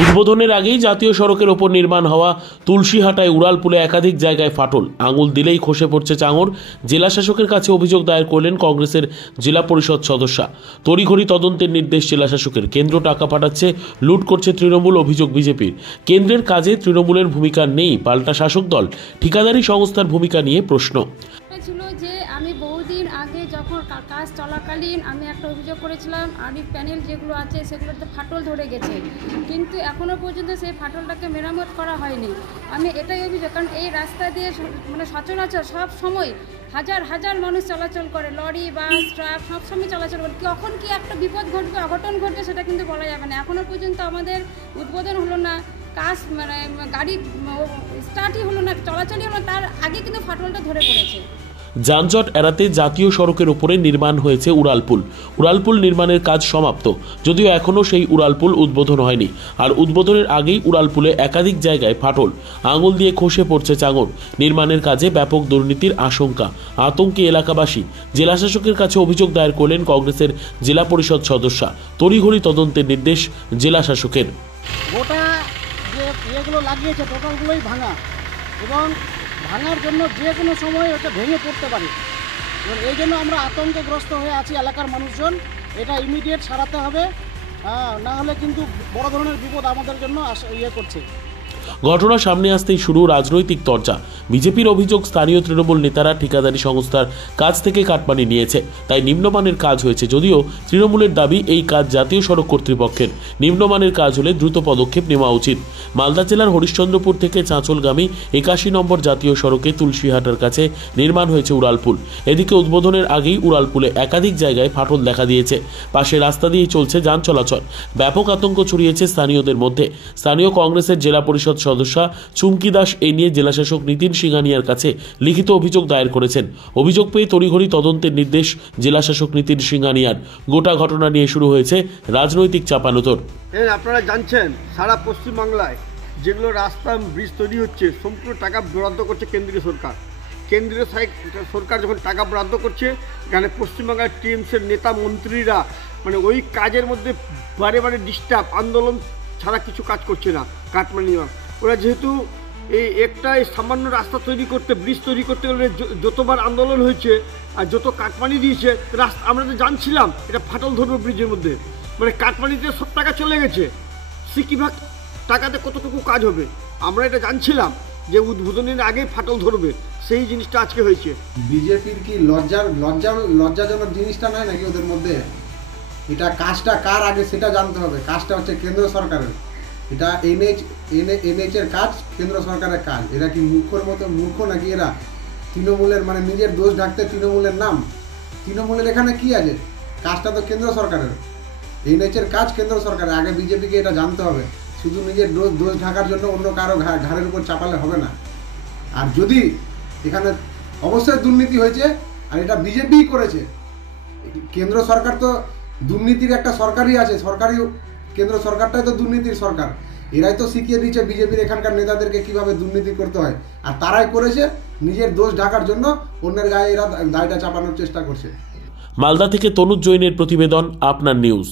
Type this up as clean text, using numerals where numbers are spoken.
উদ্বোধনের আগেই জাতীয় সড়কের ওপর নির্মাণ হওয়া তুলসীহাটায় উড়ালপুলে একাধিক জায়গায় ফাটল, আঙুল দিলেই খসে পড়ছে চাঙড়। জেলা শাসকের কাছে অভিযোগ দায়ের করলেন কংগ্রেসের জেলা পরিষদ সদস্যা। তড়িঘড়ি তদন্তের নির্দেশ জেলা শাসকের। কেন্দ্র টাকা পাঠাচ্ছে, লুট করছে তৃণমূল, অভিযোগ বিজেপির। কেন্দ্রের কাজে তৃণমূলের ভূমিকা নেই, পাল্টা শাসক দল। ঠিকাদারি সংস্থার ভূমিকা নিয়ে প্রশ্ন। ছিল যে আমি বহুদিন আগে যখন কাজ চলাকালীন আমি একটা অভিযোগ করেছিলাম, আরিফ প্যানেল যেগুলো আছে সেগুলোতে ফাটল ধরে গেছে, কিন্তু এখনও পর্যন্ত সেই ফাটলটাকে মেরামত করা হয়নি। আমি এটাই অভিযোগ, কারণ এই রাস্তা দিয়ে মানে সচরাচর সব সময় হাজার হাজার মানুষ চলাচল করে, লরি বাস ট্রাক সবসময় চলাচল করে। কখন কি একটা বিপদ ঘটবে, অঘটন ঘটবে সেটা কিন্তু বলা যাবে না। এখনও পর্যন্ত আমাদের উদ্বোধন হলো না, কাজ মানে গাড়ি স্টার্টই হলো না, চলাচলই হলো না, তার আগে কিন্তু ফাটলটা ধরে পড়েছে। যানজট এড়াতে জাতীয় সড়কের উপরে নির্মাণ হয়েছে উড়ালপুল। উড়ালপুল নির্মাণের কাজ সমাপ্ত, যদিও এখনও সেই উড়ালপুল উদ্বোধন হয়নি। আর উদ্বোধনের আগেই উড়ালপুলে একাধিক জায়গায় ফাটল, আঙুল দিয়ে খসে পড়ছে চাঙড়। নির্মাণের কাজে ব্যাপক দুর্নীতির আশঙ্কা, আতঙ্কে এলাকাবাসী। জেলা শাসকের কাছে অভিযোগ দায়ের করলেন কংগ্রেসের জেলা পরিষদ সদস্যা। তড়িঘড়ি তদন্তের নির্দেশ জেলা শাসকের। গোটা যে ইয়েগুলো লাগিয়েছে টোটালগুলোই ভাঙা, এবং ভাঙার জন্য যে কোনো সময় ওটা ভেঙে পড়তে পারে। এবং এই জন্য আমরা আতঙ্কগ্রস্ত হয়ে আছি এলাকার মানুষজন। এটা ইমিডিয়েট সারাতে হবে, না হলে কিন্তু বড় ধরনের বিপদ আমাদের জন্য করছে। ঘটনা সামনে আসতেই শুরু রাজনৈতিক চর্চা। বিজেপির অভিযোগ, স্থানীয় তৃণমূল নেতারা ঠিকাদারি সংস্থার কাছ থেকে কাটমানি নিয়েছে, তাই নিম্নমানের কাজ হয়েছে। যদিও তৃণমূলের দাবি এই কাজ জাতীয় সড়ক কর্তৃপক্ষের। নিম্নমানের কাজ হলে দ্রুত পদক্ষেপ নেওয়া উচিত। মালদা জেলার হরিশ্চন্দ্রপুর থেকে চাঁচলগামী 81 নম্বর জাতীয় সড়কে তুলসীহাটার কাছে নির্মাণ হয়েছে উড়ালপুল। এদিকে উদ্বোধনের আগেই উড়ালপুলে একাধিক জায়গায় ফাটল দেখা দিয়েছে। পাশে রাস্তা দিয়েই চলছে যান চলাচল। ব্যাপক আতঙ্ক ছড়িয়েছে স্থানীয়দের মধ্যে। স্থানীয় কংগ্রেসের জেলা পরিষদ সদস্যা চুমকি দাস এই নিয়ে জেলাশাসক নীতিন সিংহানিয়ার কাছে লিখিত অভিযোগ দায়ের করেছেন। অভিযোগ পেয়ে তড়িঘড়ি তদন্তের নির্দেশ জেলাশাসক নীতিন সিংহানিয়ার। গোটা ঘটনা নিয়ে শুরু হয়েছে রাজনৈতিক চাপানোতর। আপনারা জানছেন, সারা পশ্চিমবাংলায় যেগুলো রাস্তা ব্রিজ তৈরি হচ্ছে সম্পূর্ণ টাকা বরাদ্দ করছে কেন্দ্রীয় সরকার। কেন্দ্রীয় সরকার যখন টাকা বরাদ্দ করছে, এখানে পশ্চিমবাংলার টিএমসির নেতা মন্ত্রীরা মানে ওই কাজের মধ্যে বারে বারে ডিস্টার্ব, আন্দোলন ছাড়া কিছু কাজ করছে না। কাটমানি ওরা যেহেতু এই সামান্য রাস্তা তৈরি করতে, ব্রিজ তৈরি করতে গেলে যতবার আন্দোলন হয়েছে আর যত কাটমানি দিয়েছে রাস্তা, আমরা তো জানছিলাম এটা ফাটল ধরবে ব্রিজের মধ্যে, মানে কাটমানিতে সব টাকা চলে গেছে। সিকিভাগ টাকাতে কতটুকু কাজ হবে আমরা এটা জানছিলাম যে উদ্বোধনের আগেই ফাটল ধরবে, সেই জিনিসটা আজকে হয়েছে। বিজেপির কি লজ্জাজনক জিনিসটা নয় নাকি ওদের মধ্যে? এটা কাজটা কার আগে সেটা জানতে হবে। কাজটা হচ্ছে কেন্দ্র সরকারের। এটা এনএইচ এর কাজ, কেন্দ্র সরকারের কাজ। এরা কি মূর্খর মতো মূর্খ নাকি? এরা তৃণমূলের মানে নিজের দোষ ঢাকতে তৃণমূলের নাম। তৃণমূলের এখানে কি আছে? কাজটা তো কেন্দ্র সরকারের। এনএইচ এর কাজ কেন্দ্র সরকারের। আগে বিজেপিকে এটা জানতে হবে। শুধু নিজের দোষ ঢাকার জন্য অন্য কারো ঘাড়ের উপর চাপালে হবে না। আর যদি এখানে অবশ্যই দুর্নীতি হয়েছে, আর এটা বিজেপিই করেছে। কেন্দ্র সরকার তো দুর্নীতির একটা সরকারই আছে, সরকারি কেন্দ্র সরকারটাই তো দুর্নীতির সরকার। এরাই তো শিখিয়ে দিচ্ছে বিজেপির এখানকার নেতাদেরকে কিভাবে দুর্নীতি করতে হয়, আর তারাই করেছে। নিজের দোষ ঢাকার জন্য অন্যের গায়ে এরা দায়টা চাপানোর চেষ্টা করছে। মালদা থেকে তনুজ জৈনের প্রতিবেদন, আপনার নিউজ।